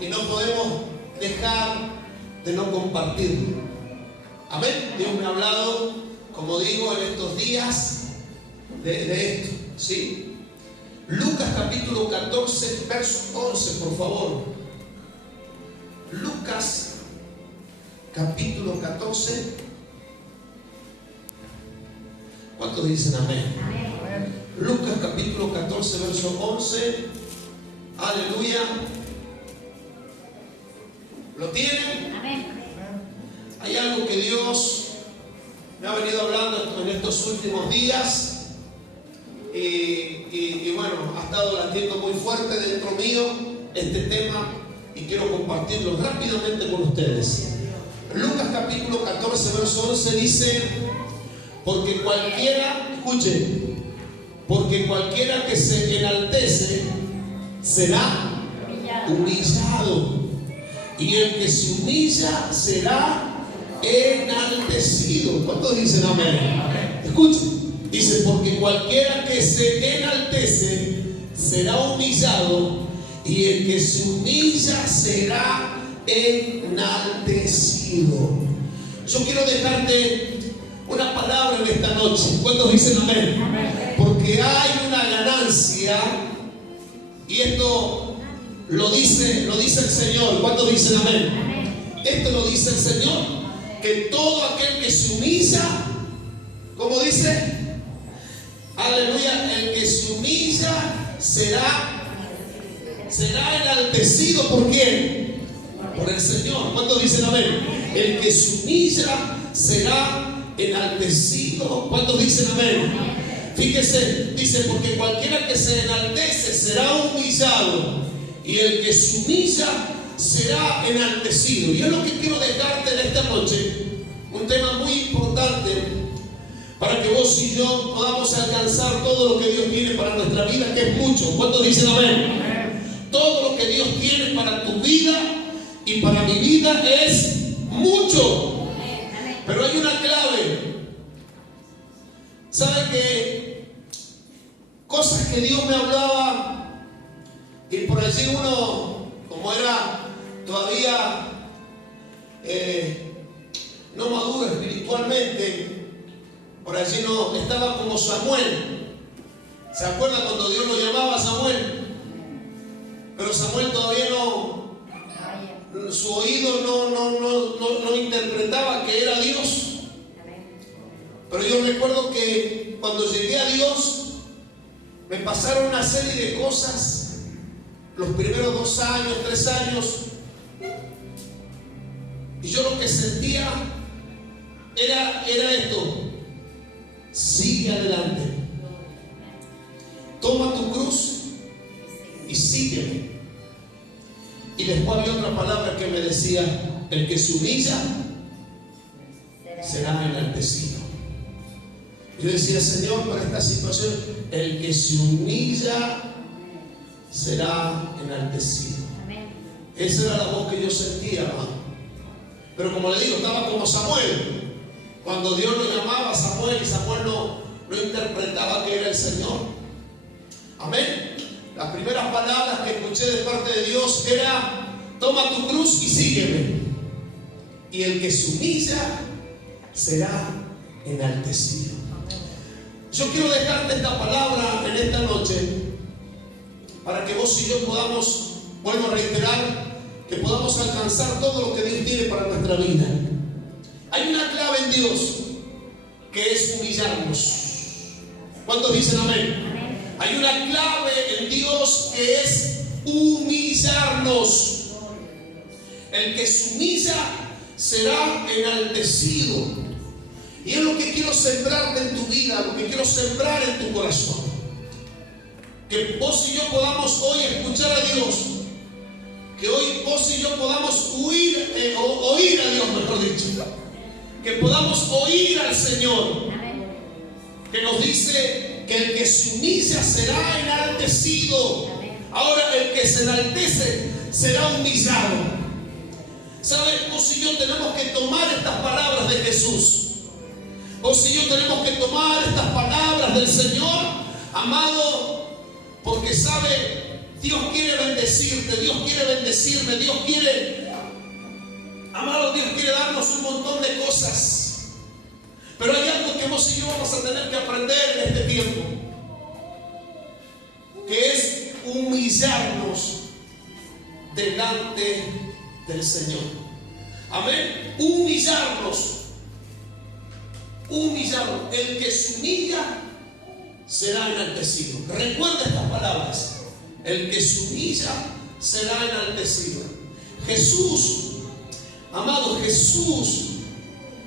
y no podemos dejar de no compartirlo. Amén. Dios me ha hablado, como digo, en estos días de esto, ¿sí? Lucas capítulo 14, verso 11, por favor. Lucas capítulo 14. ¿Cuántos dicen amén? Amén. Lucas capítulo 14, verso 11. Aleluya. ¿Lo tienen? Amén. Hay algo que Dios me ha venido hablando en estos últimos días y bueno, ha estado latiendo muy fuerte dentro mío este tema y quiero compartirlo rápidamente con ustedes. Lucas capítulo 14, verso 11 dice: porque cualquiera, escuche, porque cualquiera que se enaltece será humillado, y el que se humilla será enaltecido. ¿Cuántos dicen amén? Escuche, dice: porque cualquiera que se enaltece será humillado, y el que se humilla será enaltecido. Yo quiero dejarte una palabra en esta noche. ¿Cuántos dicen amén? Amén. Porque hay una ganancia, y esto lo dice el Señor. ¿Cuántos dicen amén? Amén. Esto lo dice el Señor, que todo aquel que se humilla, ¿cómo dice? Aleluya, el que se humilla será enaltecido. ¿Por quién? Por el Señor. ¿Cuántos dicen amén? El que se humilla será enaltecido. ¿Cuántos dicen amén? Fíjese, dice: porque cualquiera que se enaltece será humillado, y el que se humilla será enaltecido. Y es lo que quiero dejarte en esta noche, un tema muy importante para que vos y yo podamos alcanzar todo lo que Dios tiene para nuestra vida, que es mucho. ¿Cuántos dicen amén? Todo lo que Dios tiene para tu vida y para mi vida es mucho. Pero hay una clave. ¿Sabe que cosas que Dios me hablaba, y por allí uno, como era todavía no maduro espiritualmente, por allí no estaba como Samuel? ¿Se acuerda cuando Dios lo llamaba a Samuel? Pero Samuel todavía su oído no interpretaba que era Dios. Pero yo recuerdo que cuando llegué a Dios, me pasaron una serie de cosas, los primeros 2 años, 3 años, y yo lo que sentía era esto: sigue adelante, toma tu cruz y sígueme. Y después había otra palabra que me decía: el que se humilla será enaltecido. Yo decía: Señor, para esta situación, el que se humilla será enaltecido. Esa era la voz que yo sentía, hermano. Pero como le digo, estaba como Samuel. Cuando Dios lo llamaba a Samuel, y Samuel no interpretaba que era el Señor. Amén. Las primeras palabras que escuché de parte de Dios era: toma tu cruz y sígueme. Y el que se humilla será enaltecido. Yo quiero dejarte esta palabra en esta noche para que vos y yo podamos, vuelvo a reiterar, que podamos alcanzar todo lo que Dios tiene para nuestra vida. Hay una clave en Dios, que es humillarnos. ¿Cuántos dicen amén? Hay una clave en Dios, que es humillarnos. El que se humilla será enaltecido. Y es lo que quiero sembrarte en tu vida, lo que quiero sembrar en tu corazón. Que vos y yo podamos hoy escuchar a Dios. Que hoy vos y yo podamos oír a Dios, mejor dicho. Que podamos oír al Señor. Que nos dice que el que se humilla será enaltecido. Ahora el que se enaltece será humillado. ¿Sabes? Vos y yo tenemos que tomar estas palabras de Jesús. Vos y yo tenemos que tomar estas palabras del Señor, amado, porque sabe, Dios quiere bendecirte, Dios quiere bendecirme, Dios quiere, amado, Dios quiere darnos un montón de cosas. Pero hay algo que vos y yo vamos a tener que aprender en este tiempo, que es humillarnos delante del Señor. Amén. Humillarnos. El que se humilla será enaltecido. Recuerda estas palabras. El que se humilla será enaltecido. Jesús, amado, Jesús,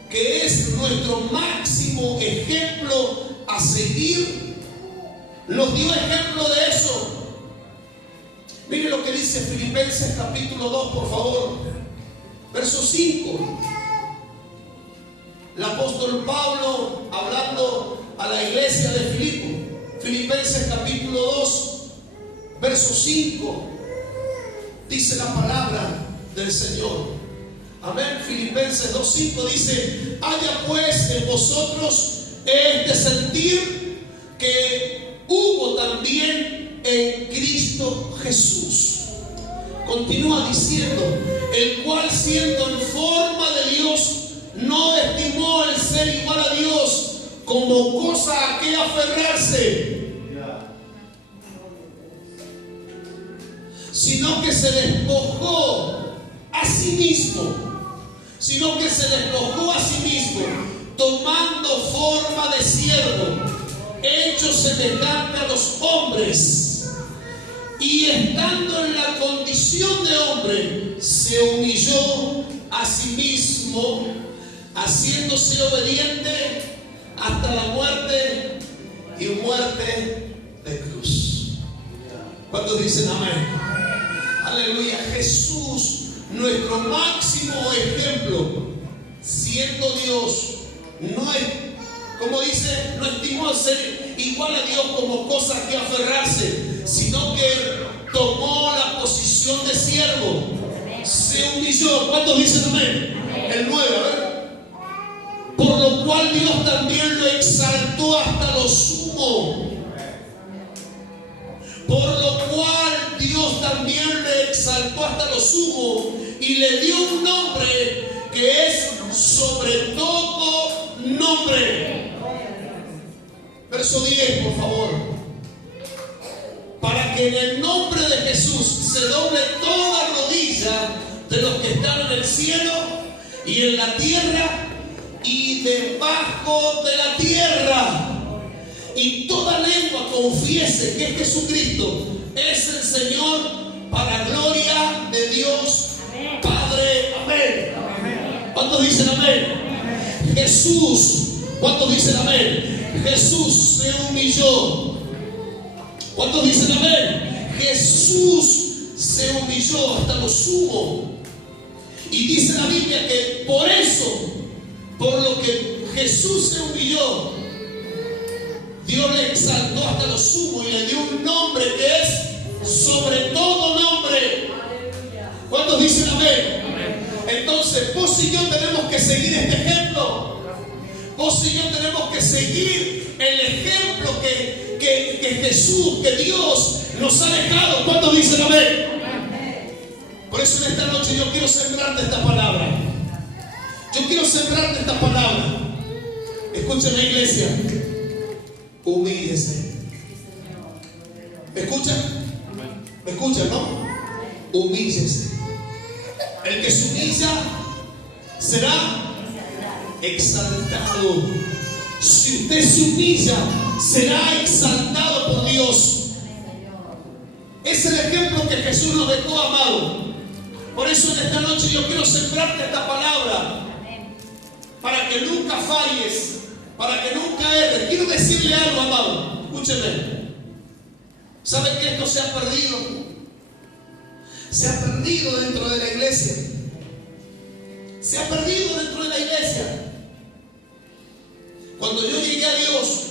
que es nuestro máximo ejemplo a seguir, nos dio ejemplo de eso. Mire lo que dice Filipenses capítulo 2, por favor, verso 5. El apóstol Pablo, hablando a la iglesia de Filipo, Filipenses capítulo 2, verso 5, dice la palabra del Señor. Amén. Filipenses 2:5 dice: haya pues en vosotros este sentir que hubo también en Cristo Jesús. Continúa diciendo: el cual siendo en forma de Dios, no estimó el ser igual a Dios como cosa a que aferrarse, sino que se despojó a sí mismo. Tomando forma de siervo, hecho semejante a los hombres, y estando en la condición de hombre, se humilló a sí mismo, haciéndose obediente hasta la muerte, y muerte de cruz. ¿Cuántos dicen amén? Aleluya. Jesús, nuestro máximo ejemplo, siendo Dios, no es, como dice, no estimó ser igual a Dios como cosa que aferrarse, sino que tomó la posición de siervo, se humilló. ¿Cuántos dicen amén? El 9, a ver. Por lo cual Dios también lo exaltó hasta lo sumo. Por lo cual Dios también le exaltó hasta lo sumo y le dio un nombre que es sobre todo nombre. Verso 10, por favor. Para que en el nombre de Jesús se doble toda rodilla de los que están en el cielo y en la tierra y debajo de la tierra, y toda lengua confiese que Jesucristo es el Señor, para gloria de Dios Padre. Amén. ¿Cuántos dicen amén? Jesús, ¿cuántos dicen amén? Jesús se humilló. ¿Cuántos dicen amén? Jesús se humilló hasta lo sumo. Y dice la Biblia que por eso, por lo que Jesús se humilló, Dios le exaltó hasta lo sumo y le dio un nombre que es sobre todo nombre. ¿Cuántos dicen amén? Entonces vos y yo tenemos que seguir este ejemplo. Vos y yo tenemos que seguir el ejemplo que Jesús, que Dios nos ha dejado. ¿Cuántos dicen amén? Por eso en esta noche yo quiero sembrarte esta palabra. Yo quiero sembrarte esta palabra. Escúchame, iglesia. Humíllese. ¿Me escuchan? ¿Me escuchan, no? Humíllese. El que se humilla será exaltado. Si usted se humilla, será exaltado por Dios. Es el ejemplo que Jesús nos dejó, amado. Por eso en esta noche yo quiero sembrarte esta palabra, para que nunca falles, para que nunca erres. Quiero decirle algo, amado. Escúcheme. ¿Saben que esto se ha perdido? Se ha perdido dentro de la iglesia. Se ha perdido dentro de la iglesia. Cuando yo llegué a Dios,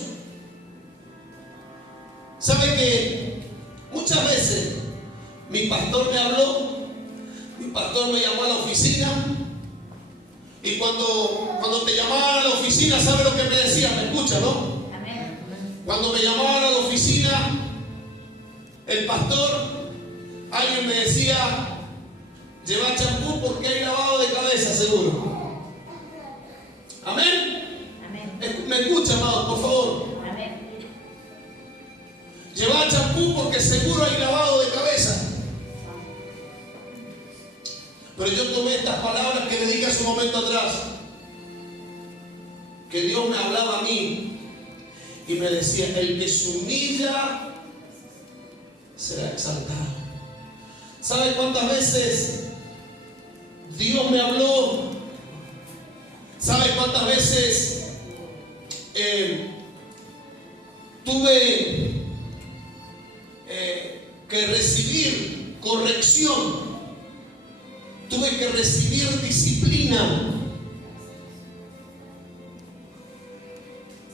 ¿sabe que muchas veces mi pastor me habló? Mi pastor me llamó a la oficina. Y cuando te llamaban a la oficina, ¿sabe lo que me decía? ¿Me escucha, no? Cuando me llamaban a la oficina, el pastor Alguien me decía, lleva champú porque hay lavado de cabeza, seguro. Amén. Amén. ¿Me escucha, amado, por favor? Amén. Lleva champú porque seguro hay lavado de cabeza. Pero yo tomé estas palabras que le dije hace un momento atrás, que Dios me hablaba a mí y me decía, el que se humilla será exaltado. ¿Sabe cuántas veces Dios me habló? ¿Sabe cuántas veces tuve que recibir corrección? Tuve que recibir disciplina.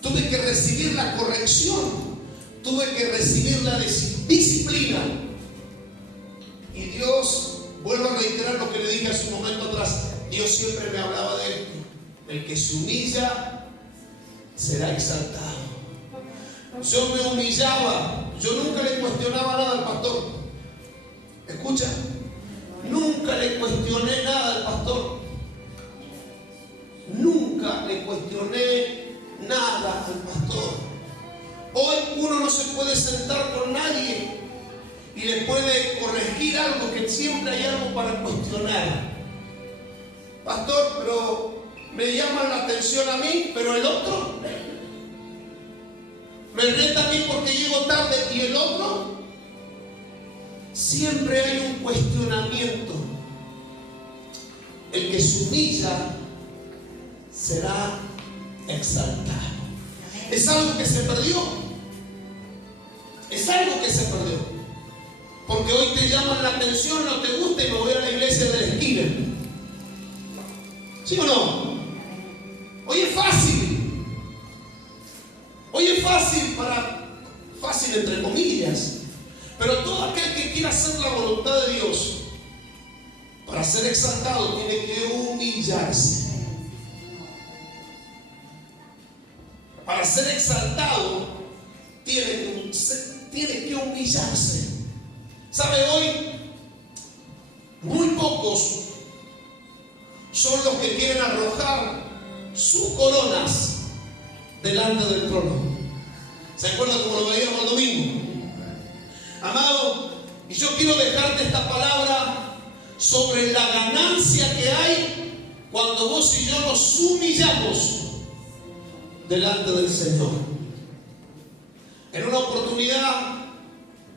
Tuve que recibir la corrección. Tuve que recibir la disciplina. Y Dios, vuelvo a reiterar lo que le dije hace un momento atrás, Dios siempre me hablaba de esto. El que se humilla será exaltado. Yo me humillaba. Yo nunca le cuestionaba nada al pastor. ¿Escucha? Nunca le cuestioné nada al pastor. Nunca le cuestioné nada al pastor. Hoy uno no se puede sentar con nadie y le puede corregir algo, que siempre hay algo para cuestionar. Pastor, pero me llaman la atención a mí, pero el otro me reta a mí porque llego tarde y el otro. Siempre hay un cuestionamiento. El que se humilla será exaltado. Es algo que se perdió. Es algo que se perdió. Porque hoy te llaman la atención, no te gusta y me voy a la iglesia de la esquina. ¿Sí o no? Hoy es fácil. Hoy es fácil fácil entre comillas. Pero todo aquel que quiera hacer la voluntad de Dios, para ser exaltado, tiene que humillarse. Para ser exaltado, tiene que humillarse. ¿Sabe? Hoy, muy pocos son los que quieren arrojar sus coronas delante del trono. ¿Se acuerdan como lo veíamos el domingo? Amado, y yo quiero dejarte esta palabra sobre la ganancia que hay cuando vos y yo nos humillamos delante del Señor. En una oportunidad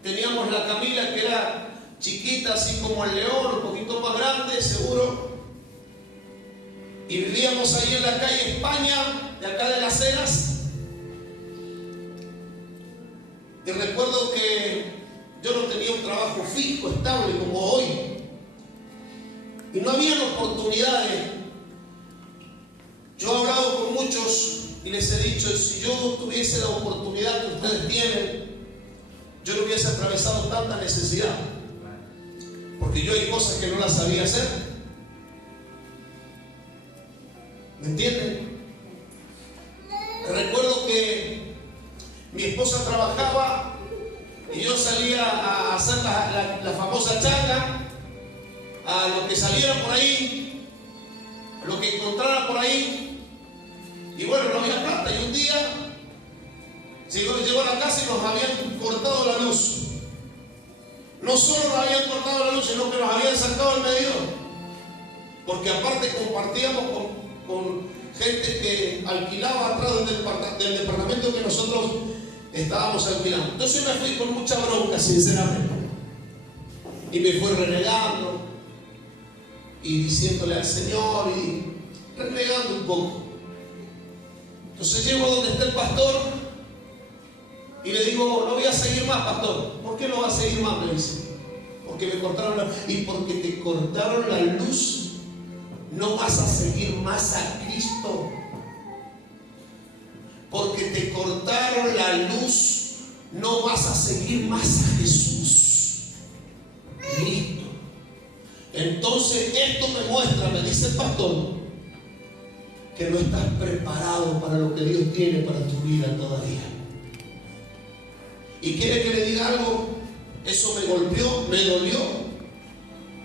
teníamos la Camila, que era chiquita, así como el León, un poquito más grande, seguro. Y vivíamos ahí en la calle España, de acá de Las Heras. Y recuerdo que yo no tenía un trabajo fijo, estable como hoy. Y no había oportunidades. Yo he hablado con muchos y les he dicho, si yo tuviese la oportunidad que ustedes tienen, yo no hubiese atravesado tanta necesidad. Porque yo hay cosas que no las sabía hacer. ¿Me entienden? Recuerdo que mi esposa trabajaba y yo salía a hacer la famosa changa, a lo que saliera por ahí, a lo que encontrara por ahí. Y bueno, no había plata. Y un día llegó a la casa y nos habían cortado la luz. No solo nos habían cortado la luz, sino que nos habían sacado el medidor. Porque aparte compartíamos con gente que alquilaba atrás del departamento que nosotros estábamos alquilando. Entonces me fui con mucha bronca, sinceramente. Y me fui renegando y diciéndole al Señor y renegando un poco. Entonces llego a donde está el pastor y le digo, no voy a seguir más, pastor. ¿Por qué no va a seguir más? Me dice, porque me cortaron la luz. Y porque te cortaron la luz, no vas a seguir más a Cristo. Porque te cortaron la luz, no vas a seguir más a Jesús. Listo. Entonces esto me muestra, me dice el pastor, que no estás preparado para lo que Dios tiene para tu vida todavía. Y quiere que le diga algo. Eso me golpeó, me dolió,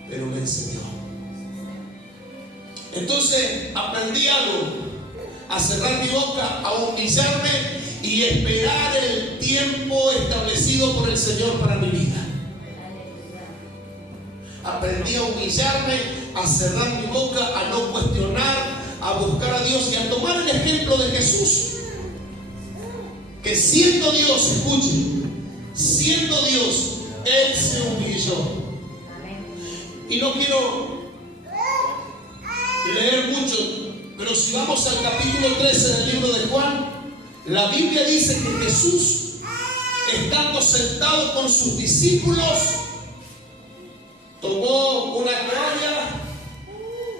pero me enseñó. Entonces aprendí algo: a cerrar mi boca, a humillarme y esperar el tiempo establecido por el Señor para mi vida. Aprendí a humillarme, a cerrar mi boca, a no cuestionar, a buscar a Dios y a tomar el ejemplo de Jesús, que siendo Dios, escuchen, siendo Dios, Él se humilló. Y no quiero leer mucho, pero si vamos al capítulo 13 del libro de Juan, la Biblia dice que Jesús, estando sentado con sus discípulos, tomó una toalla,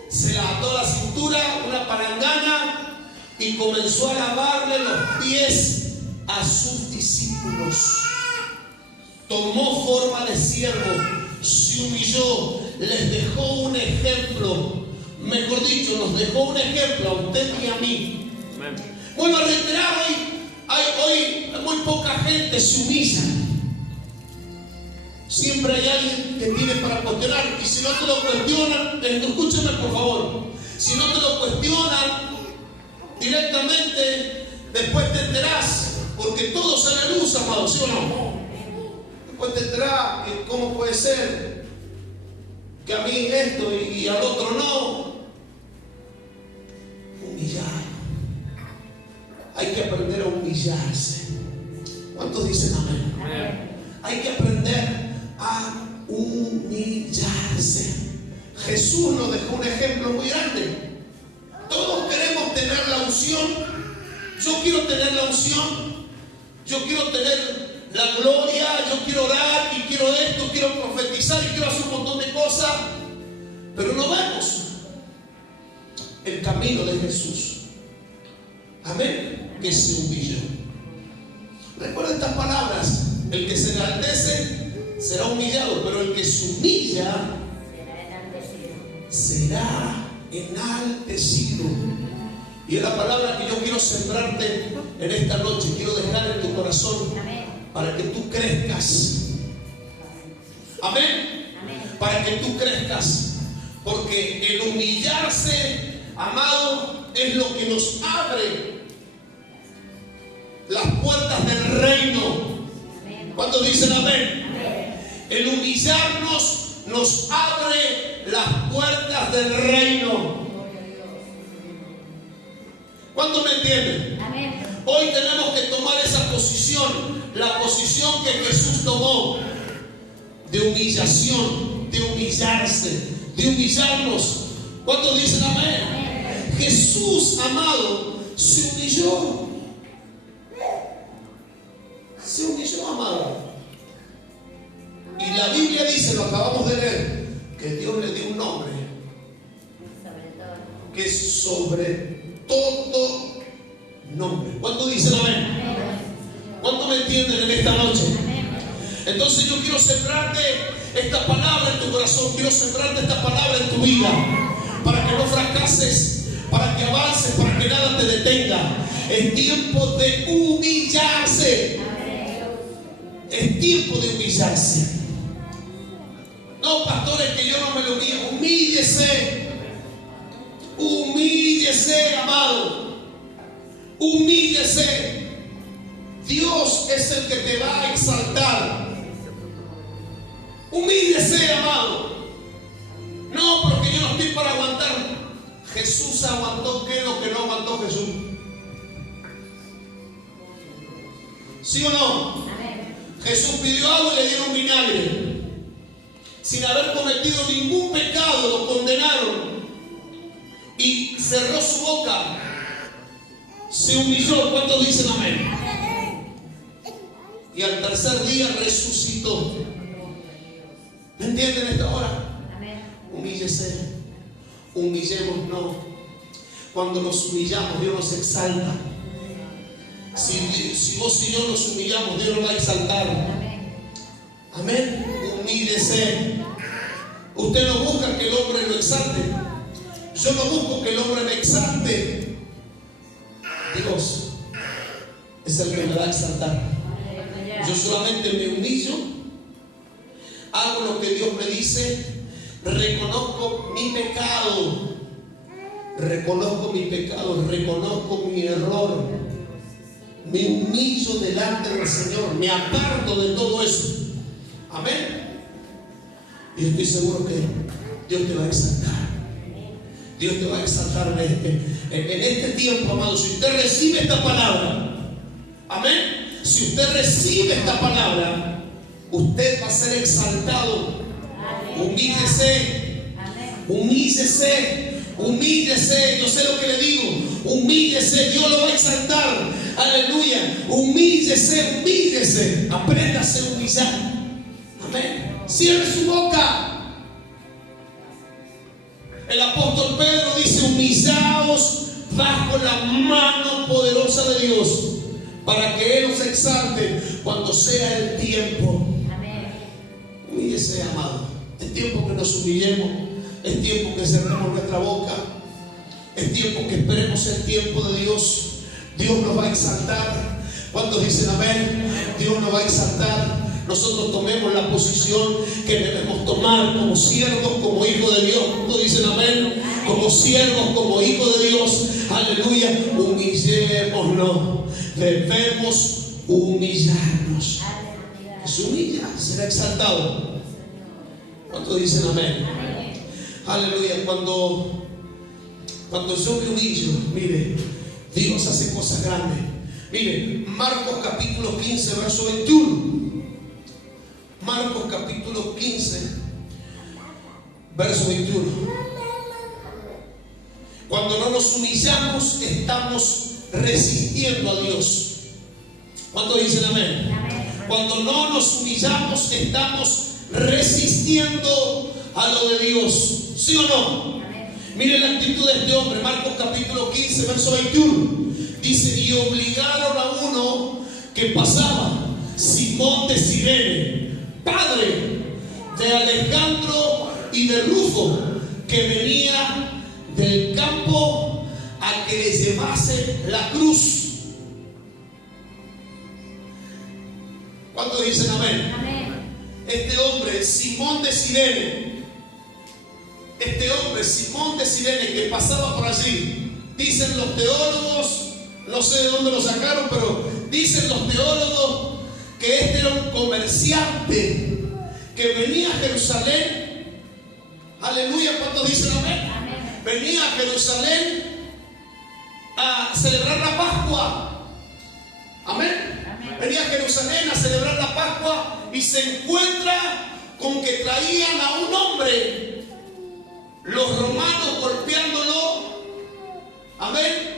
se la ató a la cintura, una palangana, y comenzó a lavarle los pies a sus discípulos. Tomó forma de siervo, se humilló, les dejó un ejemplo. Mejor dicho, nos dejó un ejemplo a usted y a mí. Bueno, al reiterar, hoy muy poca gente se humilla. Siempre hay alguien que tiene para cuestionar, y si no te lo cuestionan, escúchame por favor, si no te lo cuestionan directamente, después te enterás, porque todo sale a luz, amado, ¿sí o no? Después te enterás que cómo puede ser que a mí esto y al otro no. Humillar. Hay que aprender a humillarse. ¿Cuántos dicen amén? Amén. Hay que aprender a humillarse. Jesús nos dejó un ejemplo muy grande. Todos queremos tener la unción. Yo quiero tener la unción. Yo quiero tener la gloria. Yo quiero orar y quiero esto, quiero profetizar y quiero hacer un montón de cosas. Pero no vemos el camino de Jesús. Amén. Que se humilló. Recuerda estas palabras: el que se enaltece será humillado, pero el que se humilla será enaltecido. Y es la palabra que yo quiero sembrarte en esta noche. Quiero dejar en tu corazón para que tú crezcas. Amén. Para que tú crezcas. Porque el humillarse, amado, es lo que nos abre las puertas del reino. ¿Cuántos dicen amén? El humillarnos nos abre las puertas del reino. ¿Cuántos me entienden? Hoy tenemos que tomar esa posición, la posición que Jesús tomó, de humillación, de humillarse, de humillarnos. ¿Cuántos dicen amén? Jesús, amado, se humilló. Se humilló, amado. Y la Biblia dice, lo acabamos de leer, que Dios le dio un nombre que es sobre todo nombre. ¿Cuántos dicen amén? ¿Cuántos me entienden en esta noche? Entonces yo quiero sembrarte esta palabra en tu corazón. Quiero sembrarte esta palabra en tu vida, para que no fracases, para que avances, para que nada te detenga. Es tiempo de humillarse. Es tiempo de humillarse. No, pastores, que yo no me lo humille. Humíllese. Humíllese, amado. Humíllese. Dios es el que te va a exaltar. Humíllese, amado. No, porque yo no estoy para aguantar. Jesús aguantó. ¿Qué es lo que no aguantó Jesús? ¿Sí o no? Amén. Jesús pidió agua y le dieron vinagre. Sin haber cometido ningún pecado, lo condenaron. Y cerró su boca. Se humilló. ¿Cuántos dicen amén? Y al tercer día resucitó. ¿Me entienden esta hora? Humíllese. Humillémonos. Cuando nos humillamos, Dios nos exalta. Si vos y yo nos humillamos, Dios nos va a exaltar. Amén. Humíllese. Usted no busca que el hombre lo exalte. Yo no busco que el hombre me exalte. Dios es el que me va a exaltar. Yo solamente me humillo hago lo que Dios me dice, reconozco mi pecado, reconozco mi error, me humillo delante del Señor, me aparto de todo eso. Amén. Y estoy seguro que Dios te va a exaltar. Dios te va a exaltar en este tiempo, amado. Si usted recibe esta palabra, amén. Si usted recibe esta palabra, usted va a ser exaltado. Humíllese, humíllese, humíllese. Yo sé lo que le digo. Humíllese, Dios lo va a exaltar. Aleluya. Humíllese, humíllese. Apréndase a humillar. Amén. Cierre su boca. El apóstol Pedro dice: humillaos bajo la mano poderosa de Dios, para que Él os exalte cuando sea el tiempo. Amén. Humíllese, amado. Es tiempo que nos humillemos. Es tiempo que cerremos nuestra boca. Es tiempo que esperemos el tiempo de Dios. Dios nos va a exaltar. ¿Cuántos dicen amén? Dios nos va a exaltar. Nosotros tomemos la posición que debemos tomar como siervos, como hijos de Dios. ¿Cuántos dicen amén? Como siervos, como hijos de Dios. Aleluya. Humillémonos. Debemos humillarnos. Que se humilla, será exaltado. ¿Cuántos dicen amén? Aleluya. Cuando yo me humillo, mire, Dios hace cosas grandes. Mire, Marcos capítulo 15, verso 21. Marcos capítulo 15, verso 21. Cuando no nos humillamos, estamos resistiendo a Dios. ¿Cuántos dicen amén? Cuando no nos humillamos, estamos resistiendo a lo de Dios. ¿Sí o no? Miren la actitud de este hombre. Marcos capítulo 15, verso 21. Dice: y obligaron a uno que pasaba, Simón de Cirene, padre de Alejandro y de Rufo, que venía del campo, a que le llevase la cruz. ¿Cuántos dicen amén? Amén. Este hombre, Simón de Cirene, que pasaba por allí, dicen los teólogos, no sé de dónde lo sacaron, pero dicen los teólogos que este era un comerciante que venía a Jerusalén. Aleluya. ¿Cuántos dicen amén? Amén. Venía a Jerusalén a celebrar la Pascua. Amén. Amén. Venía a Jerusalén a celebrar la Pascua y se encuentra con que traían a un hombre, los romanos golpeándolo. Amén.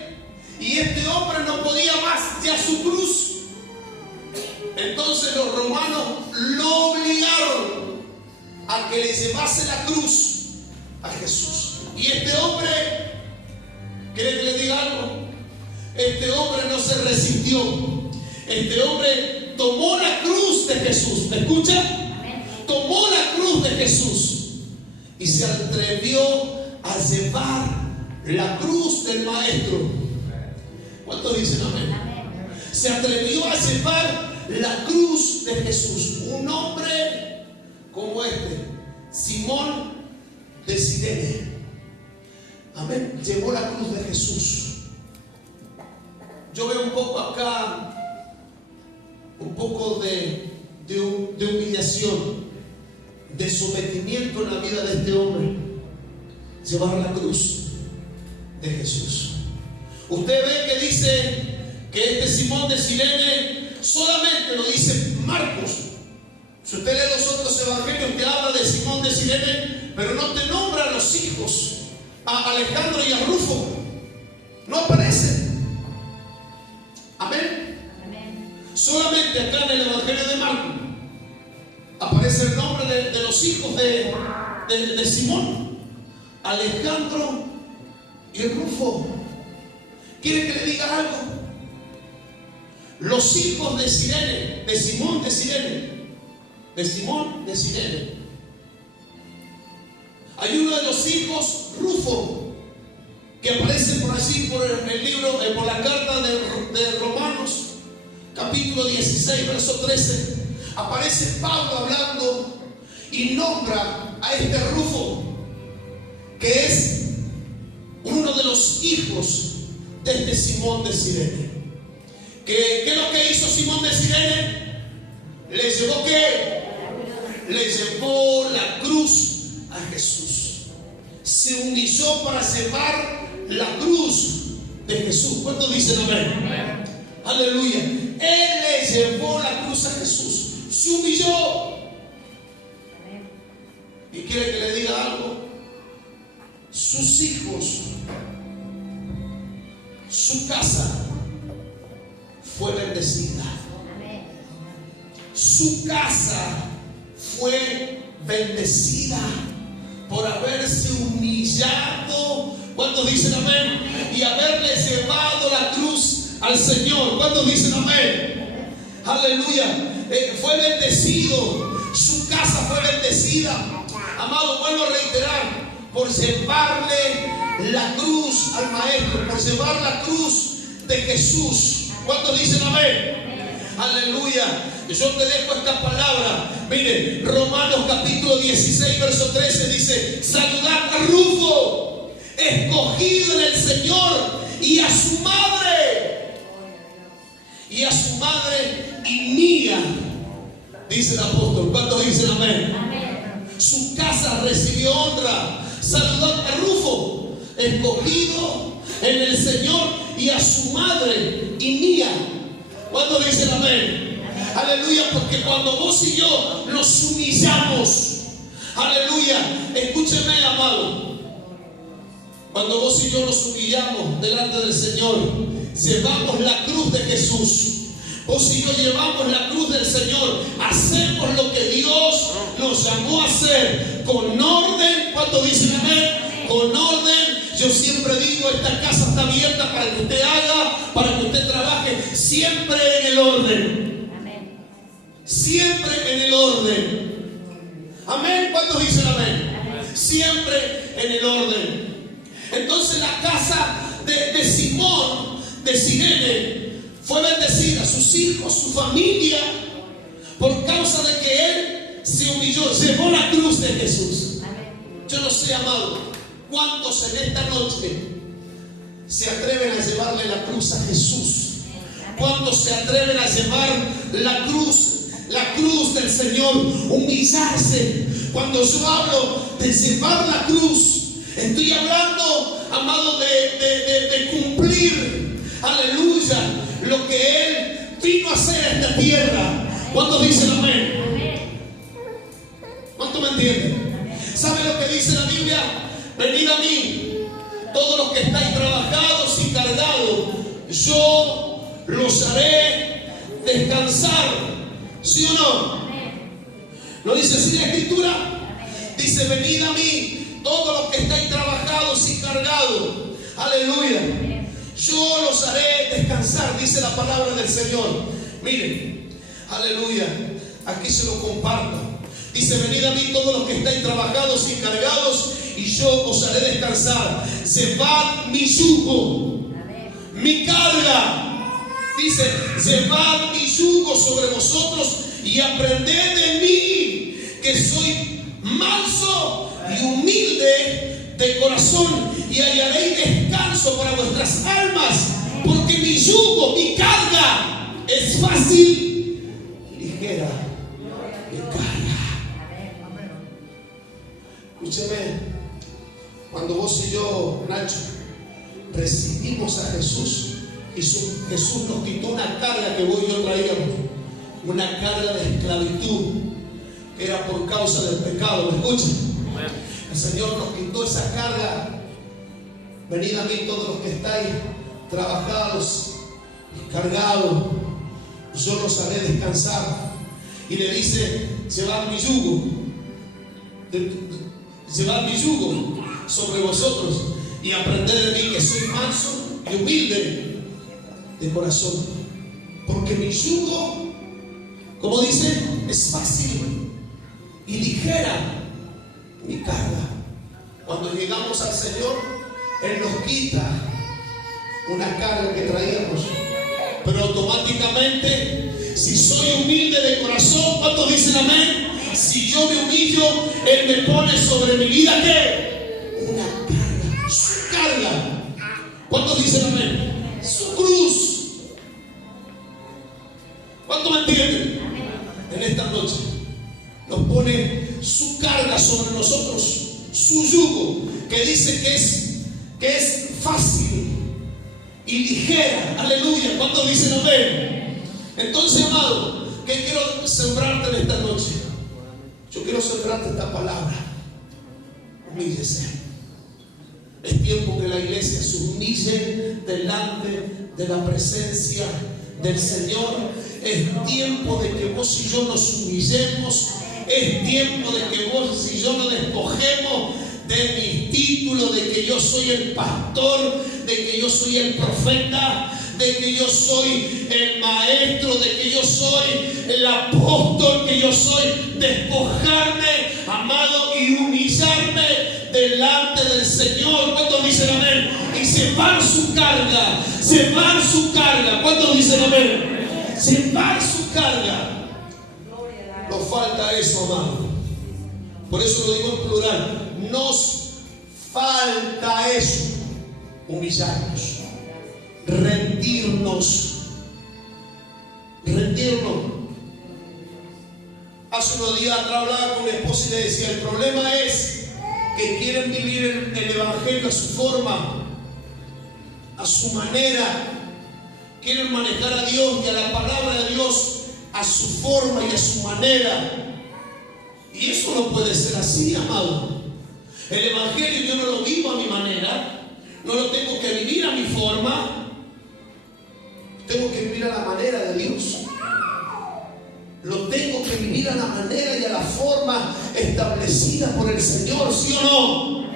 Y este hombre no podía más ya su cruz. Entonces los romanos lo obligaron a que le llevase la cruz a Jesús. Y este hombre, ¿quiere que le diga algo? Este hombre no se resistió. Este hombre tomó la cruz de Jesús. ¿Me escucha? Tomó la cruz de Jesús y se atrevió a llevar la cruz del Maestro. ¿Cuántos dicen amén? Se atrevió a llevar la cruz de Jesús. Un hombre como este, Simón de Cirene. Amén. Llevó la cruz de Jesús. Yo veo un poco acá, un poco de humillación, de sometimiento en la vida de este hombre. Llevar la cruz de Jesús. Usted ve que dice que este Simón de Cirene solamente lo dice Marcos. Si usted lee los otros evangelios, te habla de Simón de Cirene, pero no te nombra a los hijos, a Alejandro y a Rufo. No aparecen. Amén. Solamente acá en el evangelio de Marcos aparece el nombre de los hijos de Simón, Alejandro y Rufo. ¿Quiere que le diga algo? Los hijos de Cirene, de Simón de Cirene. Hay uno de los hijos, Rufo, que aparece por allí, por el libro, por la carta de Romanos, capítulo 16, verso 13. Aparece Pablo hablando y nombra a este Rufo, que es uno de los hijos de este Simón de Cirene. ¿Qué es lo que hizo Simón de Cirene? ¿Le llevó qué? Le llevó la cruz a Jesús. Se humilló para llevar la cruz de Jesús. ¿Cuántos dicen amén? Amén. Aleluya. Él le llevó la cruz a Jesús. Se humilló. Amén. ¿Y quiere que le diga algo? Sus hijos, su casa fue bendecida. Amén. Su casa fue bendecida por haberse humillado. ¿Cuántos dicen amén? Y haberle llevado la cruz al Señor. ¿Cuántos dicen amén? Aleluya. Fue bendecido. Su casa fue bendecida. Amado, vuelvo a reiterar, por llevarle la cruz al Maestro, por llevar la cruz de Jesús. ¿Cuántos dicen amén? Aleluya. Yo te dejo esta palabra. Mire, Romanos capítulo 16 verso 13 dice: saludad a Rufo, escogido en el Señor, y a su madre, y mía, dice el apóstol. ¿Cuántos dicen amén? Su casa recibió honra. Saludad a Rufo, escogido en el Señor, y a su madre y mía. ¿Cuántos dicen amén? Aleluya, porque cuando vos y yo nos humillamos, aleluya, escúcheme, amado, cuando vos y yo nos humillamos delante del Señor, llevamos la cruz de Jesús. Vos y yo llevamos la cruz del Señor, hacemos lo que Dios nos llamó a hacer con orden. ¿Cuántos dicen amén? Con orden. Yo siempre digo, esta casa está abierta para que usted haga, para que usted trabaje, siempre en el orden. Amén. Siempre en el orden. Amén. ¿Cuántos dicen amén? Amén. Siempre en el orden. Entonces la casa de Simón de Cirene fue bendecida, sus hijos, su familia, por causa de que él se humilló, llevó la cruz de Jesús. Yo no sé, amado, ¿cuántos en esta noche se atreven a llevarle la cruz a Jesús? ¿Cuántos se atreven a llevar la cruz del Señor? Humillarse. Cuando yo hablo de llevar la cruz, estoy hablando, amado, de cumplir, aleluya, lo que Él vino a hacer a esta tierra. ¿Cuántos dicen amén? ¿Cuántos me entienden? ¿Sabe lo que dice la Biblia? Venid a mí, todos los que estáis trabajados y cargados, yo los haré descansar. ¿Sí o no? ¿Lo dice así la Escritura? Dice: venid a mí, todos los que estáis trabajados y cargados. Aleluya. Yo los haré descansar, dice la palabra del Señor. Miren, aleluya, aquí se lo comparto. Dice: venid a mí todos los que estáis trabajados y cargados, y yo os haré descansar. Llevad mi yugo, mi carga. Dice: llevad mi yugo sobre vosotros y aprended de mí, que soy manso y humilde de corazón, y hallaréis descanso para vuestras almas, porque mi yugo, mi carga es fácil y ligera mi carga. Escúcheme, cuando vos y yo, Nacho, recibimos a Jesús, y Jesús nos quitó una carga que vos y yo traíamos, una carga de esclavitud que era por causa del pecado. ¿Me escuchan? El Señor nos quitó esa carga. Venid a mí todos los que estáis trabajados y cargados, yo los haré descansar. Y le dice: llevad mi yugo, llevad mi yugo sobre vosotros y aprended de mí, que soy manso y humilde de corazón, porque mi yugo, como dice, es fácil y ligera mi carga. Cuando llegamos al Señor, Él nos quita una carga que traíamos, pero automáticamente, si soy humilde de corazón, ¿cuántos dicen amén? si yo me humillo, Él me pone sobre mi vida, ¿qué? Una carga, su carga. ¿Cuántos dicen amén? Su cruz. ¿Cuántos me entienden? En esta noche nos pone su carga sobre nosotros, su yugo, que dice que es fácil y ligera. Aleluya. ¿Cuántos dicen amén? Entonces, amado, ¿qué quiero sembrarte en esta noche? Yo quiero sembrarte esta palabra. Humíllese. Es tiempo que la iglesia se humille delante de la presencia del Señor. Es tiempo de que vos y yo nos humillemos. Es tiempo de que vos y yo nos despojemos de mis títulos, de que yo soy el pastor, de que yo soy el profeta, de que yo soy el maestro, de que yo soy el apóstol, que yo soy. Despojarme, amado, y humillarme delante del Señor. ¿Cuántos dicen amén? Y llevar su carga, llevar su carga. ¿Cuántos dicen amén? Llevar su carga. Nos falta eso, amado. Por eso lo digo en plural. Nos falta eso. Humillarnos, rendirnos. Hace unos días atrás hablaba con mi esposa y le decía: el problema es que quieren vivir el evangelio a su forma, a su manera. Quieren manejar a Dios y a la palabra de Dios a su forma y a su manera. Y eso no puede ser así, amado. El evangelio yo no lo vivo a mi manera, no lo tengo que vivir a mi forma, tengo que vivir a la manera de Dios. Lo tengo que vivir a la manera y a la forma establecida por el Señor, ¿sí o no?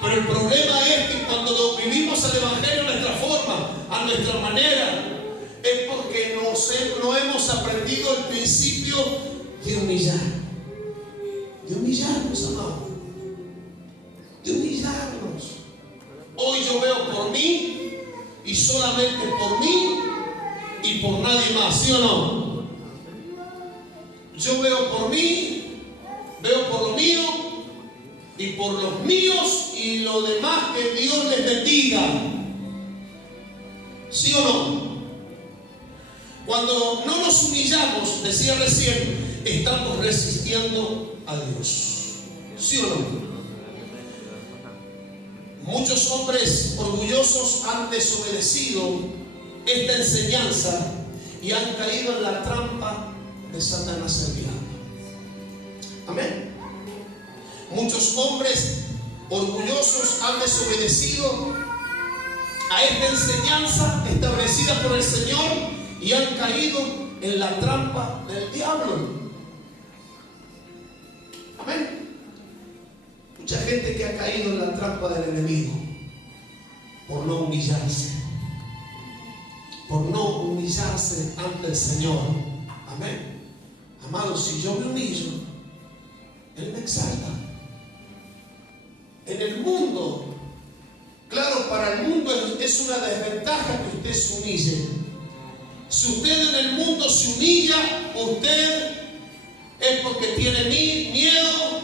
Pero el problema es que cuando lo vivimos al evangelio a nuestra forma, a nuestra manera, es porque no hemos aprendido el principio de humillar. De humillarnos, amado. De humillarnos. Hoy yo veo por mí y solamente por mí y por nadie más, ¿sí o no? Yo veo por mí, veo por lo mío y por los míos y lo demás que Dios les bendiga. ¿Sí o no? Cuando no nos humillamos, decía recién, estamos resistiendo a Dios. ¿Sí o no? Muchos hombres orgullosos han desobedecido esta enseñanza y han caído en la trampa de Satanás el diablo. Amén. Muchos hombres orgullosos han desobedecido a esta enseñanza establecida por el Señor y han caído en la trampa del diablo. Amén. Mucha gente que ha caído en la trampa del enemigo por no humillarse, ante el Señor. Amén. Amado, si yo me humillo, Él me exalta. En el mundo, claro, para el mundo es una desventaja que usted se humille. Si usted en el mundo se humilla, usted es porque tiene miedo,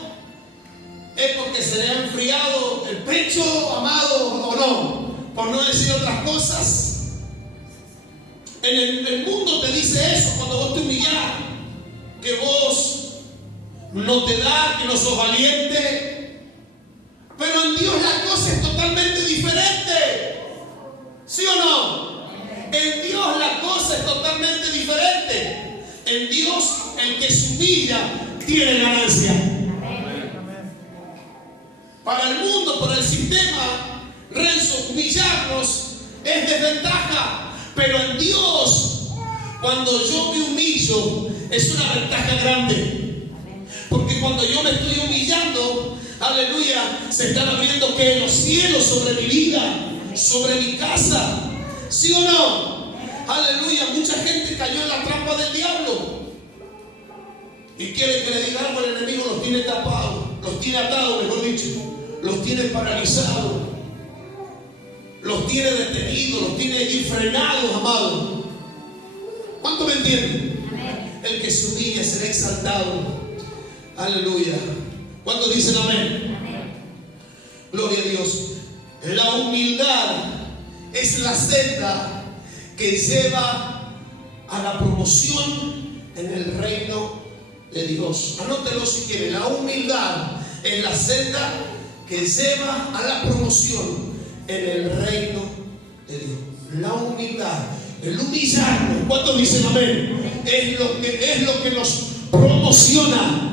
es porque se le ha enfriado el pecho, amado, o no, por no decir otras cosas. En el mundo te dice eso cuando vos te humillás, que vos no te das, que no sos valiente. Pero en Dios la cosa es totalmente diferente. ¿Sí o no? En Dios la cosa es totalmente diferente. En Dios el que se humilla tiene ganancia. Para el mundo, para el sistema, Renzo, humillarnos es desventaja. Pero en Dios, cuando yo me humillo, es una ventaja grande. Porque cuando yo me estoy humillando, aleluya, se están abriendo que los cielos sobre mi vida, sobre mi casa. ¿Sí o no? Aleluya, mucha gente cayó en la trampa del diablo y quiere que le diga algo al enemigo. Los tiene tapados, los tiene atados, mejor dicho, los tiene paralizados, los tiene detenidos, los tiene allí frenados, amados. ¿Cuánto me entienden? El que se humilla será exaltado. Aleluya. ¿Cuántos dicen amén? Amén. Gloria a Dios. La humildad es la senda que lleva a la promoción en el reino de Dios. Anótelo si quiere. La humildad es la senda que lleva a la promoción en el reino de Dios. La humildad, el humillarnos. ¿Cuántos dicen amén? Es lo que nos promociona.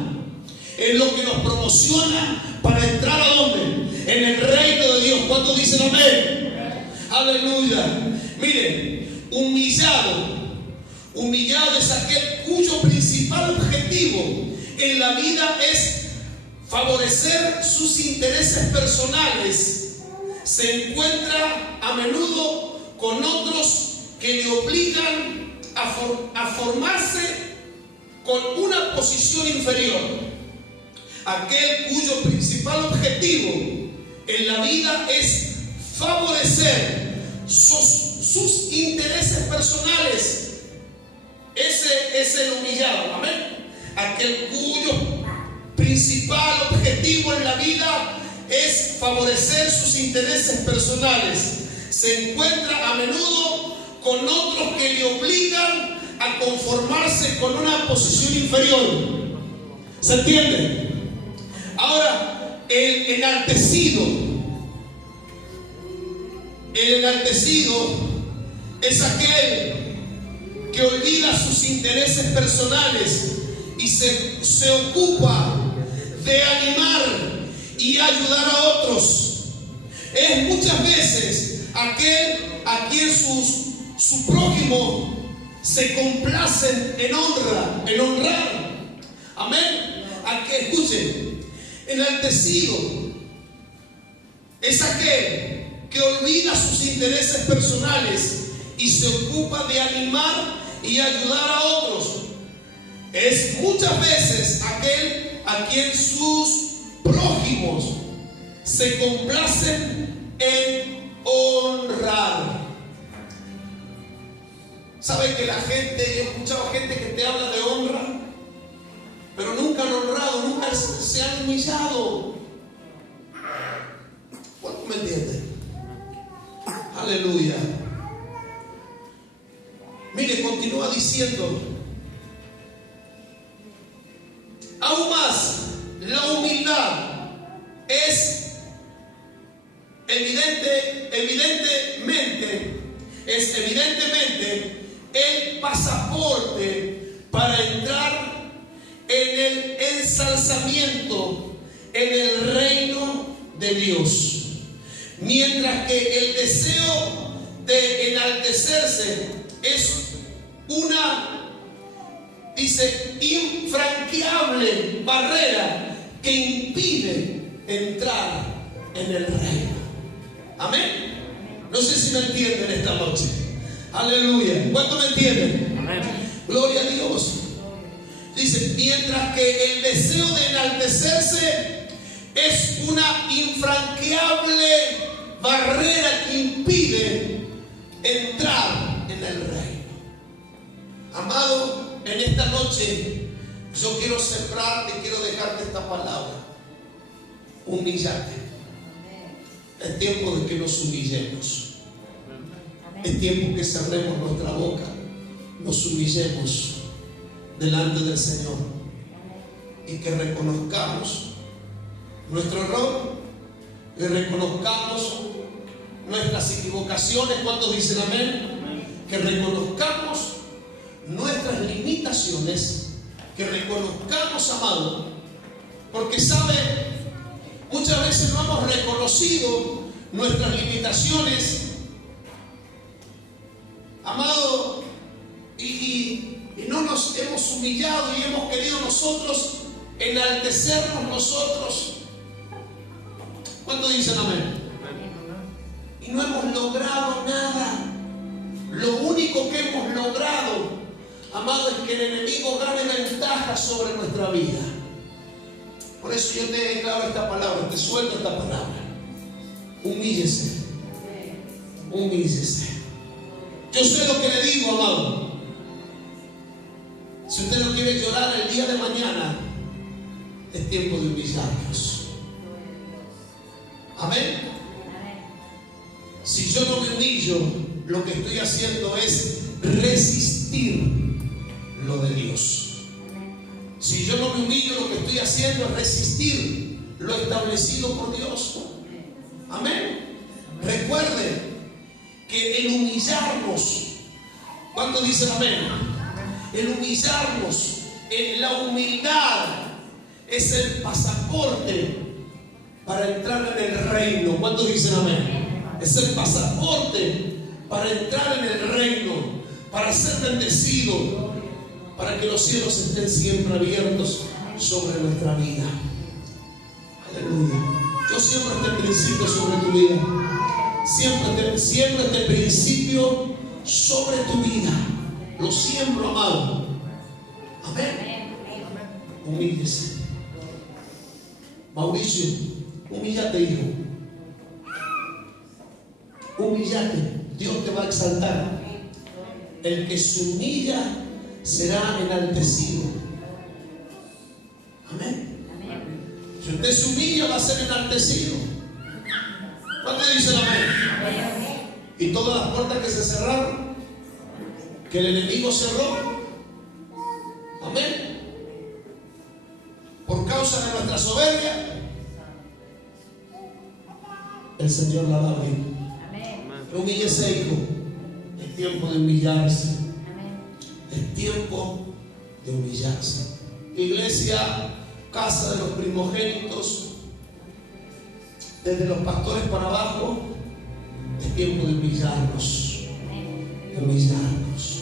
Es lo que nos promociona para entrar ¿a dónde? En el reino de Dios. ¿Cuántos dicen amén? Aleluya. Miren, humillado es aquel cuyo principal objetivo en la vida es favorecer sus intereses personales. Se encuentra a menudo con otros que le obligan a formarse con una posición inferior. Aquel cuyo principal objetivo en la vida es favorecer sus intereses personales. Ese es el humillado. Amén. Aquel cuyo principal objetivo en la vida es favorecer sus intereses personales. Se encuentra a menudo con otros que le obligan a conformarse con una posición inferior. ¿Se entiende? Ahora, el enaltecido es aquel que olvida sus intereses personales y se ocupa de animar y ayudar a otros. Es muchas veces aquel a quien su prójimo se complacen en honrar. Amén. Escuchen, enaltecido es aquel que olvida sus intereses personales y se ocupa de animar y ayudar a otros. Es muchas veces aquel a quien sus prójimos se complacen en honrar. ¿Saben que la gente, yo he escuchado gente que te habla de honra, pero nunca han honrado, nunca se han humillado? ¿Cuánto me entienden? Aleluya. Mire, continúa diciendo, aún más, la humildad es evidentemente el pasaporte para entrar en el ensalzamiento en el reino de Dios. Mientras que el deseo de enaltecerse es una, dice, infranqueable barrera que impide entrar en el reino. Amén. No sé si me entienden esta noche. Aleluya. ¿Cuánto me entienden? Amén. Gloria a Dios. Dice, mientras que el deseo de enaltecerse es una infranqueable barrera que impide entrar en el reino. Amado, en esta noche yo quiero sembrarte, quiero dejarte esta palabra. Humillate. Es tiempo de que nos humillemos. Es tiempo que cerremos nuestra boca, nos humillemos delante del Señor y que reconozcamos nuestro error, que reconozcamos nuestras equivocaciones. ¿Cuántos dicen amén? Que reconozcamos nuestras limitaciones, que reconozcamos, amado, porque sabe, muchas veces no hemos reconocido nuestras limitaciones, amado, y no nos hemos humillado y hemos querido nosotros enaltecernos nosotros. ¿Cuántos dicen amén? Y no hemos logrado nada. Lo único que hemos logrado, amado, es que el enemigo gane ventaja sobre nuestra vida. Por eso yo te declaro esta palabra, te suelto esta palabra. Humíllese. Humíllese. Yo sé lo que le digo, amado. Si usted no quiere llorar el día de mañana, es tiempo de humillarnos. Amén. Si yo no me humillo, lo que estoy haciendo es resistir lo de Dios. Si yo no me humillo, lo que estoy haciendo es resistir lo establecido por Dios. Amén. Recuerde que el humillarnos, ¿cuántos dicen amén? El humillarnos, en la humildad, es el pasaporte para entrar en el reino. ¿Cuántos dicen amén? Es el pasaporte para entrar en el reino, para ser bendecido, para que los cielos estén siempre abiertos sobre nuestra vida. Aleluya. Yo siempre este principio sobre tu vida. Siempre este principio sobre tu vida. Lo siembro, amado. Amén. Humíllese. Mauricio, humíllate, hijo. Humíllate. Dios te va a exaltar. El que se humilla será enaltecido. Amén. Si usted se humilla, va a ser enaltecido. ¿Cuántos dicen amén? Y todas las puertas que se cerraron, que el enemigo cerró, amén, por causa de nuestra soberbia, el Señor la va a abrir. Humíllese, hijo. Es tiempo de humillarse. Es tiempo de humillarse. Iglesia, casa de los primogénitos, desde los pastores para abajo, es tiempo de humillarnos. De humillarnos.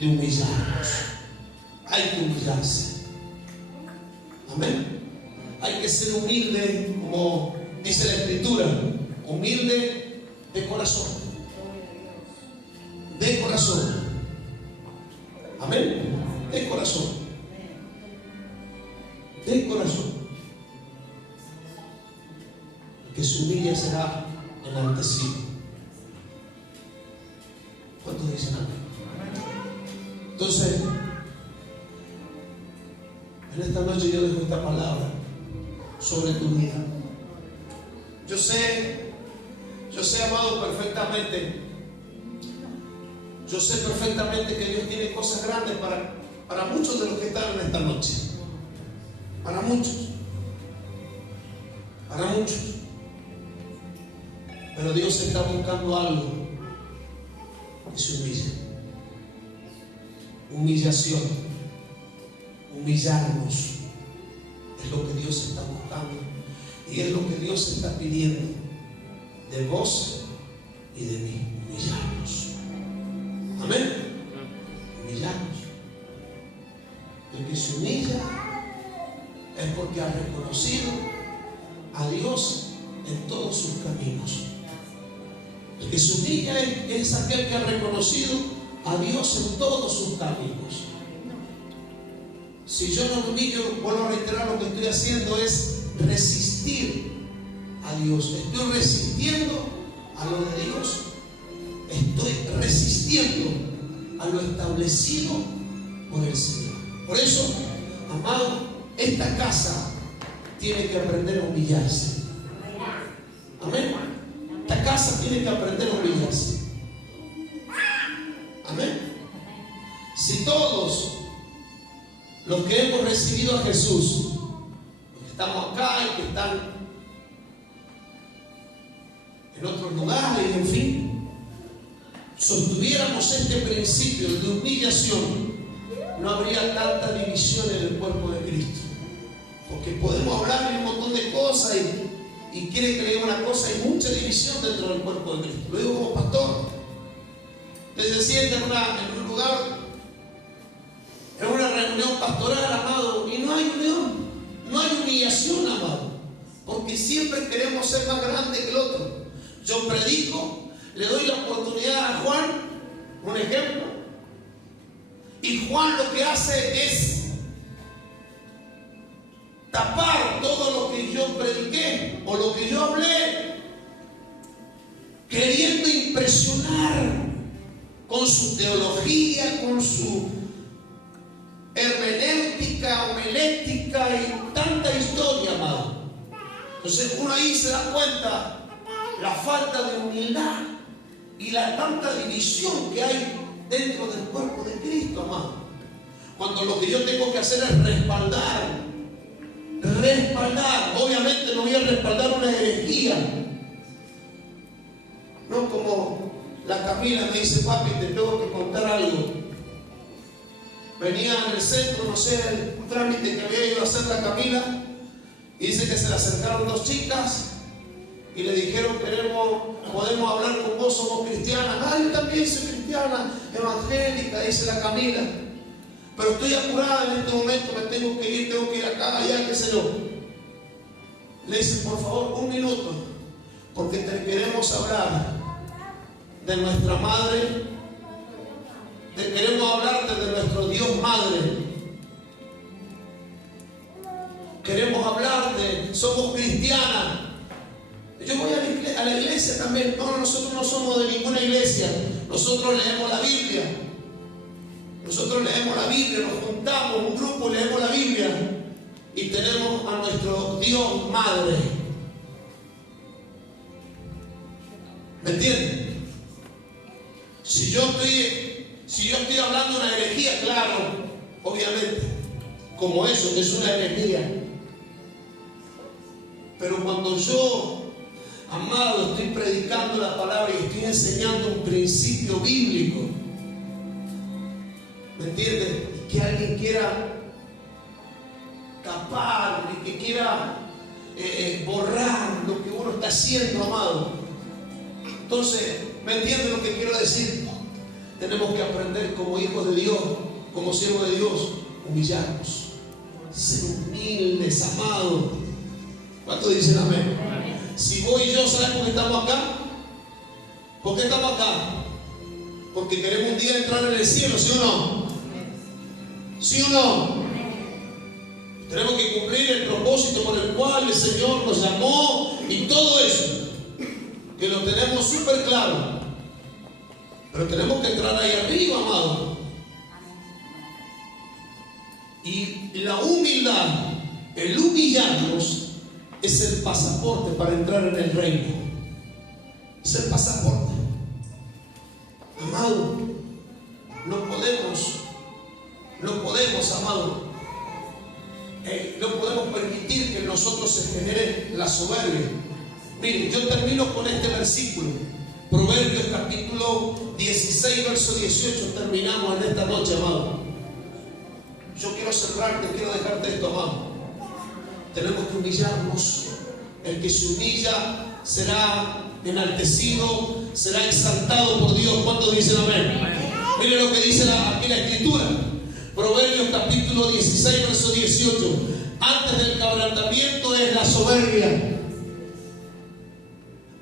De humillarnos. Hay que humillarse. Amén. Hay que ser humilde, como dice la Escritura, humilde de corazón. De corazón. Amén. De corazón. De corazón. El que se humilla será enaltecido. ¿Cuántos dicen amén? Entonces, en esta noche yo dejo esta palabra sobre tu vida. Yo sé, amado, perfectamente. Yo sé perfectamente que Dios tiene cosas grandes para muchos de los que están en esta noche. Para muchos. Para muchos. Pero Dios está buscando algo que se humille. Humillación. Humillarnos. Es lo que Dios está buscando. Y es lo que Dios está pidiendo de vos y de mí. Humillarnos. Amén. Humillarnos. El que se humilla es porque ha reconocido a Dios en todos sus caminos. El que se humilla es aquel que ha reconocido a Dios en todos sus caminos. Si yo no me humillo, vuelvo a reiterar, lo que estoy haciendo es resistir a Dios. Estoy resistiendo a lo de Dios. Estoy resistiendo a lo establecido por el Señor. Por eso, amado, esta casa tiene que aprender a humillarse. Amén. Esta casa tiene que aprender a humillarse. Amén. Si todos los que hemos recibido a Jesús, los que estamos acá y que están en otros lugares, en fin, sostuviéramos este principio de humillación, no habría tanta división en el cuerpo de Cristo. Porque podemos hablar de un montón de cosas y quiere que le diga una cosa, hay mucha división dentro del cuerpo de Cristo. Lo digo como pastor. Usted se sienta en un lugar, en una reunión pastoral, amado, y no hay unión, no hay humillación, amado, porque siempre queremos ser más grandes que el otro. Yo predico, le doy la oportunidad a Juan, un ejemplo, y Juan lo que hace es tapar todo lo que yo prediqué o lo que yo hablé, queriendo impresionar con su teología, con Entonces uno ahí se da cuenta la falta de humildad y la tanta división que hay dentro del cuerpo de Cristo, amado. Cuando lo que yo tengo que hacer es respaldar. Obviamente no voy a respaldar una herejía. No como la Camila me dice: papi, te tengo que contar algo. Venía en el centro, no sé, un trámite que había ido a hacer la Camila, y dice que se le acercaron dos chicas y le dijeron: podemos hablar con vos, somos cristianas. Ah, yo también soy cristiana, evangélica, dice la Camila, pero estoy apurada en este momento, me tengo que ir acá, allá, qué sé yo. Le dice: por favor, un minuto, porque te queremos hablar de nuestra madre, queremos hablarte de nuestro Dios Madre, queremos hablarte, somos cristianas. Yo voy a la iglesia también. No, nosotros no somos de ninguna iglesia, nosotros leemos la Biblia. Nosotros leemos la Biblia, nos juntamos, un grupo, leemos la Biblia y tenemos a nuestro Dios Madre. ¿Me entienden? Si yo estoy hablando de una herejía, claro, obviamente, como eso, es una herejía. Pero cuando yo, amado, estoy predicando la palabra y estoy enseñando un principio bíblico, ¿me entiendes? Y que alguien quiera tapar y que quiera borrar lo que uno está haciendo, amado. Entonces, ¿me entiendes lo que quiero decir? Tenemos que aprender como hijos de Dios, como siervos de Dios, humillarnos, ser humildes, amados. ¿Cuántos dicen amén? Si vos y yo, ¿sabes por qué estamos acá? ¿Por qué estamos acá? Porque queremos un día entrar en el cielo, ¿sí o no? ¿Sí o no? Tenemos que cumplir el propósito por el cual el Señor nos llamó y todo eso, que lo tenemos súper claro. Pero tenemos que entrar ahí arriba, amado. Y la humildad, el humillarnos, es el pasaporte para entrar en el reino. Es el pasaporte. Amado, no podemos, amado, no podemos permitir que en nosotros se genere la soberbia. Miren, yo termino con este versículo. Proverbios capítulo 16, verso 18. Terminamos en esta noche, amado. Yo quiero cerrarte, quiero dejarte esto, amado. Tenemos que humillarnos. El que se humilla será enaltecido, será exaltado por Dios. ¿Cuántos dicen amén? Miren lo que dice aquí la Escritura. Proverbios capítulo 16, verso 18. Antes del quebrantamiento es la soberbia.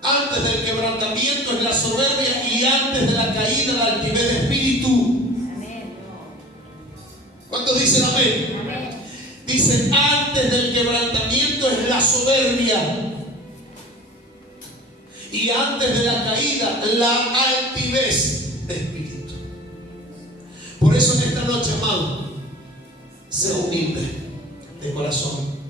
Antes del quebrantamiento es la soberbia, y antes de la caída la altivez de espíritu. ¿Cuántos dicen amén? Dice: antes del quebrantamiento es la soberbia, y antes de la caída la altivez de espíritu. Por eso en esta noche, amado, sea humilde de corazón.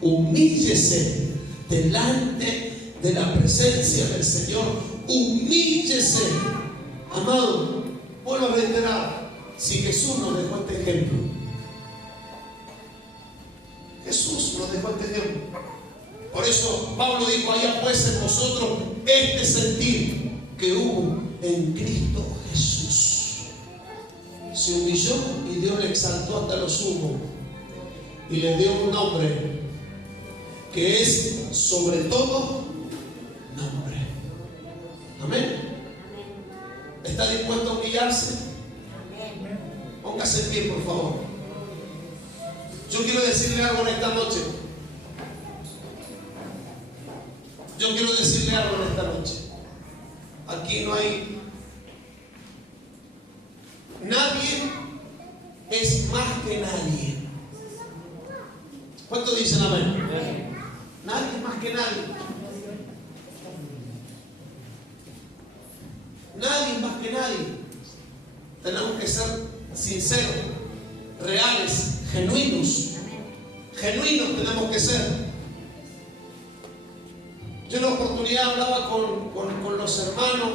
Humíllese delante de la presencia del Señor. Humíllese, amado. Vuelvo a reiterar: si Jesús nos dejó este ejemplo, Jesús nos dejó este ejemplo. Por eso Pablo dijo: allá pues en vosotros este sentir que hubo en Cristo Jesús. Se humilló y Dios le exaltó hasta lo sumo y le dio un nombre que es sobre todo nombre. Amén. ¿Está dispuesto a humillarse? Póngase en pie, por favor. Yo quiero decirle algo en esta noche. Yo quiero decirle algo en esta noche. Aquí no hay... Nadie es más que nadie. ¿Cuántos dicen amén? Nadie es más que nadie. Nadie es más que nadie. Tenemos que ser sinceros, reales, genuinos. Genuinos tenemos que ser. Yo en la oportunidad hablaba con los hermanos,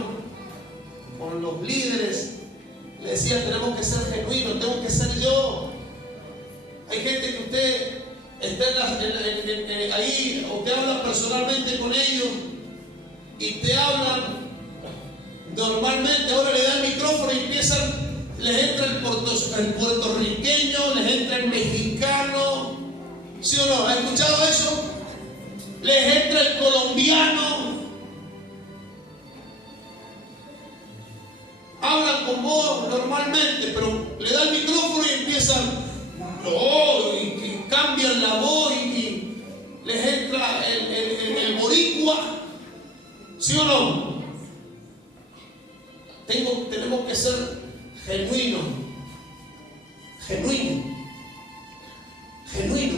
con los líderes. Le decía, tenemos que ser genuinos, tengo que ser yo. Hay gente que usted está ahí, usted habla personalmente con ellos y te hablan normalmente. Ahora le da el micrófono y empiezan, les entra el puertorriqueño, les entra el mexicano. ¿Sí o no? ¿Ha escuchado eso? Les entra el colombiano. Hablan con vos normalmente, pero le da el micrófono y empiezan, y cambian la voz y les entra el boricua. ¿Sí o no? Tenemos que ser genuinos,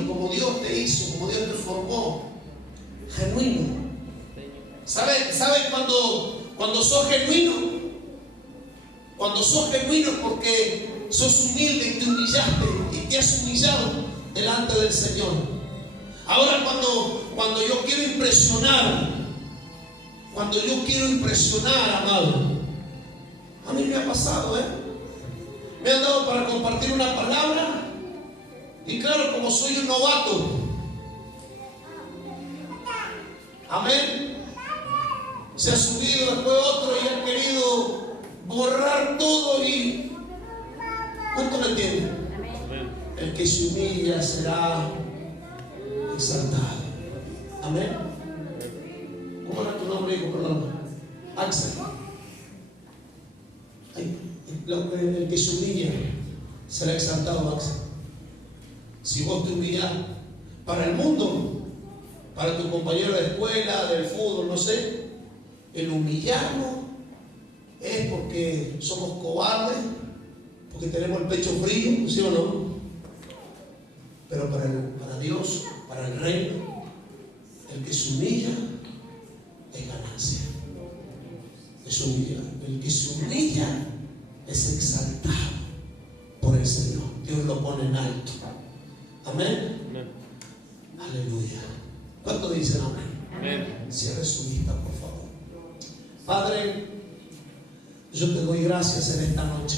como Dios te hizo, como Dios te formó, genuino. ¿Sabes cuando sos genuino? Cuando sos genuino es porque sos humilde y te humillaste y te has humillado delante del Señor. Ahora cuando yo quiero impresionar, amado, a mí me ha pasado, me han dado para compartir una palabra y claro, como soy un novato, amén, se ha subido después otro y ha querido borrar todo y ¿cuánto me entienden? El que se humilla será exaltado. Amén. ¿Cómo era tu nombre, hijo? Perdón. Axel. El que se humilla será exaltado, Axel. Si vos te humillas para el mundo, para tu compañero de escuela, del fútbol, no sé, el humillarnos es porque somos cobardes, porque tenemos el pecho frío, ¿sí o no? Pero para Dios, para el reino, el que se humilla es ganancia. Es humillar. El que se humilla es exaltado por el Señor. Dios lo pone en alto. Amén. Amén. Aleluya. ¿Cuántos dicen amén? Amén. Cierre su vista, por favor. Padre, yo te doy gracias en esta noche.